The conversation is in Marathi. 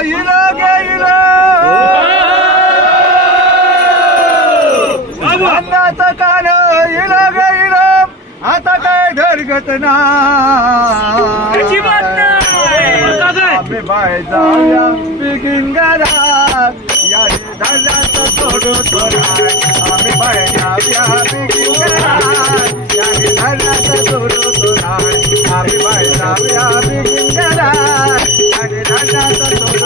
इलो गे इलो अन्नाचं कान इलो गे इलो आता काय धरगत नाही आम्ही बाय जाऊया बिगिंगाला या धरल्याचं सोडू थोडा आम्ही बाय जाऊया बिगिंगाला या धरल्याचं सोडू थोडा आम्ही बाय जाऊया बिगिंगाला या धरल्याचं